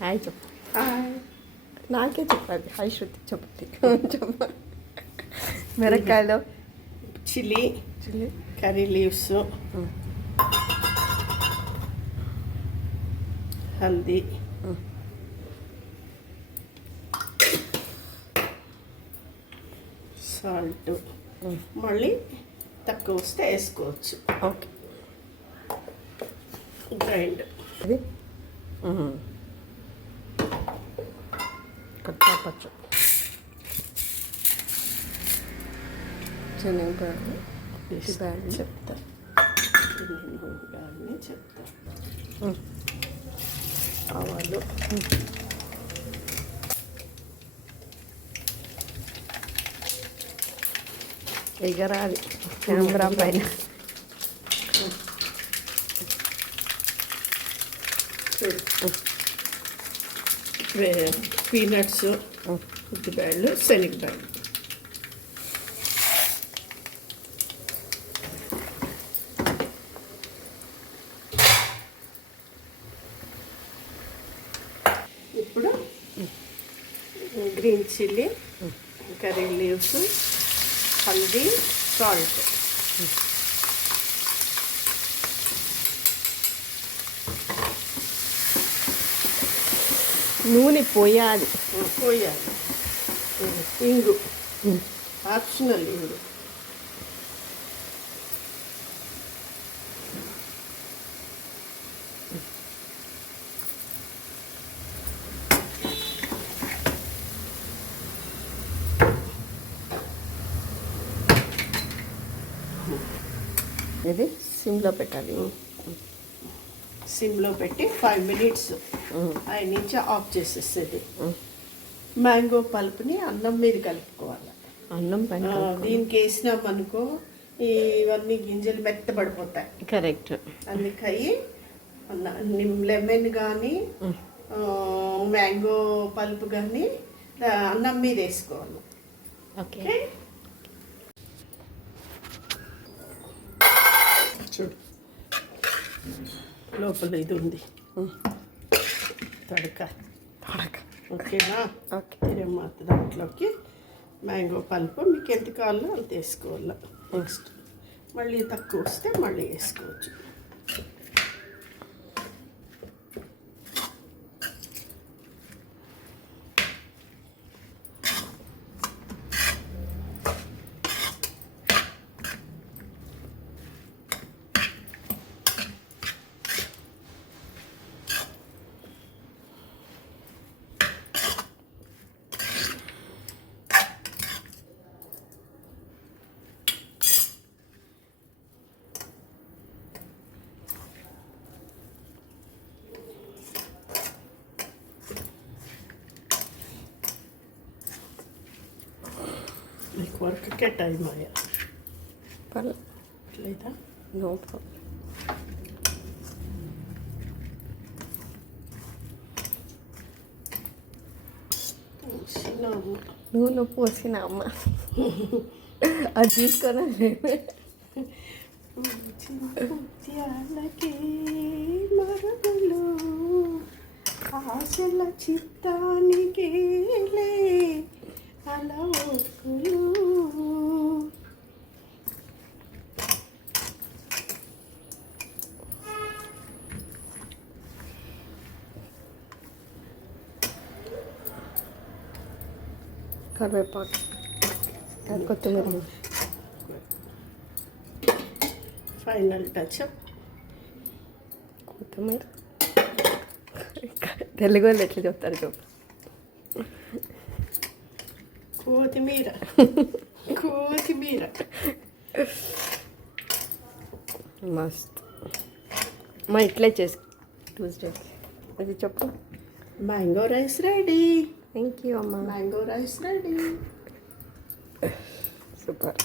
Hi చెప్పు. Hi. నాకే చెప్పాలి. హాయ్ శృతి చెప్ప. మిరకాయలు, chilli curry leaves, haldi, salt, మళ్ళీ తక్కువ వస్తే వేసుకోవచ్చు. ఓకే. గ్రైండ్ ఇది కట్టాపచ్చు, శనగపాలు, చెప్తా. చెప్తా. ఆవాలు, ఎగరాలి కెమెరా పైన. పీనట్స్, ఉద్దిపాయలు, శనగపాయలు. ఇప్పుడు green chilli, curry leaves, haldi, salt. నూనె పోయాలి. ఇంగు ఆప్షనల్. ఇంగు ఇది సిమ్లో పెట్టాలి. సిమ్లో పెట్టి 5 minutes ఆయన నుంచి ఆఫ్ చేసేసేది. మ్యాంగో పల్ప్ని అన్నం మీద కలుపుకోవాలి. అన్నం పైన దీనికి వేసినామనుకో ఇవన్నీ గింజలు మెత్తబడిపోతాయి. కరెక్ట్. అందుకని లెమన్ కానీ మ్యాంగో పల్ప్ కానీ అన్నం మీద వేసుకోవాలి. ఓకే. చూడు లోపల ఇది ఉంది, తడక. ఓకేనా? ఓకే. తిరగమాత దాంట్లోకి మ్యాంగో పల్పు మీకు ఎంత కావాలో అంత వేసుకోవాలి. నెక్స్ట్ మళ్ళీ తక్కువ వస్తే మళ్ళీ వేసుకోవచ్చు. మీకు వర్క్కే టైం అయ్యా లేదా? No problem. నూనె పోసిన అమ్మ అది తీసుకొని మరుగులు ఆశల చిత్తానికి అలా ఒక్కులు. కరివేపాకు, కొత్తిమీర. ఫైనల్ టచ్ కొత్తిమీర. తెలుగు వాళ్ళు ఎట్లా చెప్తారు చెప్పు. కొత్తిమీర. మస్త్. మా ఇట్లే చేసి ట్యూస్డే అది చెప్పు. Mango rice ready. Thank you అమ్మ. Mango rice ready. సూపర్.